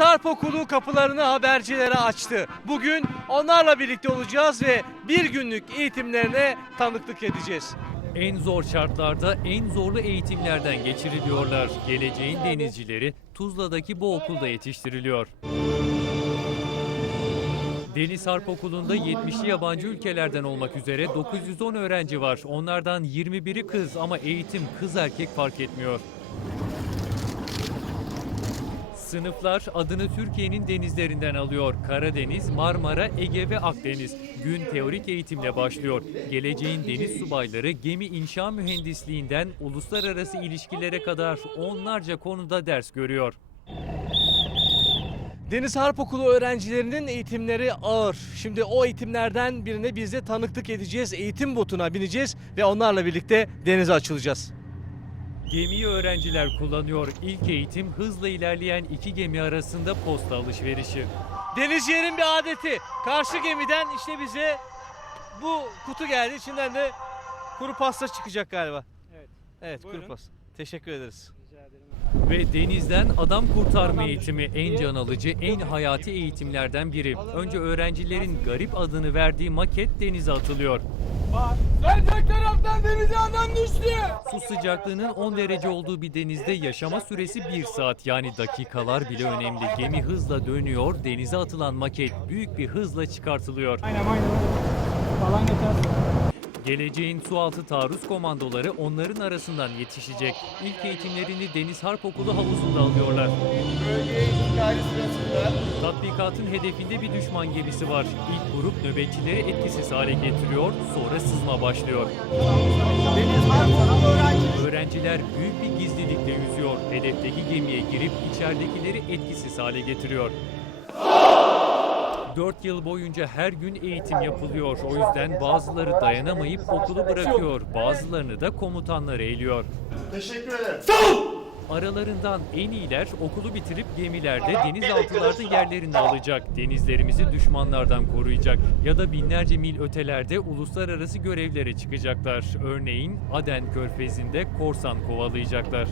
Harp Okulu kapılarını habercilere açtı. Bugün onlarla birlikte olacağız ve bir günlük eğitimlerine tanıklık edeceğiz. En zor şartlarda en zorlu eğitimlerden geçiriliyorlar. Geleceğin denizcileri Tuzla'daki bu okulda yetiştiriliyor. Deniz Harp Okulu'nda 70'li yabancı ülkelerden olmak üzere 910 öğrenci var. Onlardan 21'i kız ama eğitim kız erkek fark etmiyor. Sınıflar adını Türkiye'nin denizlerinden alıyor. Karadeniz, Marmara, Ege ve Akdeniz. Gün teorik eğitimle başlıyor. Geleceğin deniz subayları gemi inşa mühendisliğinden uluslararası ilişkilere kadar onlarca konuda ders görüyor. Deniz Harp Okulu öğrencilerinin eğitimleri ağır. Şimdi o eğitimlerden birine biz de tanıklık edeceğiz. Eğitim botuna bineceğiz ve onlarla birlikte denize açılacağız. Gemiyi öğrenciler kullanıyor. İlk eğitim hızla ilerleyen iki gemi arasında posta alışverişi. Denizcilerin bir adeti. Karşı gemiden işte bize bu kutu geldi. İçinden de kuru pasta çıkacak galiba. Evet. Evet kuru Buyurun. pasta. Teşekkür ederiz. Ve denizden adam kurtarma eğitimi en can alıcı, en hayati eğitimlerden biri. Önce öğrencilerin garip adını verdiği maket denize atılıyor. Taraftan denize adam düştü. Su sıcaklığının 10 derece olduğu bir denizde yaşama süresi 1 saat yani dakikalar bile önemli. Gemi hızla dönüyor, denize atılan maket büyük bir hızla çıkartılıyor. Aynen aynen. Falan yeter. Geleceğin sualtı taarruz komandoları onların arasından yetişecek. İlk eğitimlerini Deniz Harp Okulu havuzunda alıyorlar. Bölgeye intikali sırasında Tatbikatın hedefinde bir düşman gemisi var. İlk grup nöbetçileri etkisiz hale getiriyor, sonra sızma başlıyor. Deniz Harp Öğrenciler büyük bir gizlilikle yüzüyor. Hedefteki gemiye girip içeridekileri etkisiz hale getiriyor. 4 yıl boyunca her gün eğitim yapılıyor. O yüzden bazıları dayanamayıp okulu bırakıyor. Bazılarını da komutanlar eğiliyor. teşekkür ederim. Aralarından en iyiler okulu bitirip gemilerde, denizaltılarda yerlerini alacak. Denizlerimizi düşmanlardan koruyacak. Ya da binlerce mil ötelerde uluslararası görevlere çıkacaklar. Örneğin Aden Körfezi'nde korsan kovalayacaklar.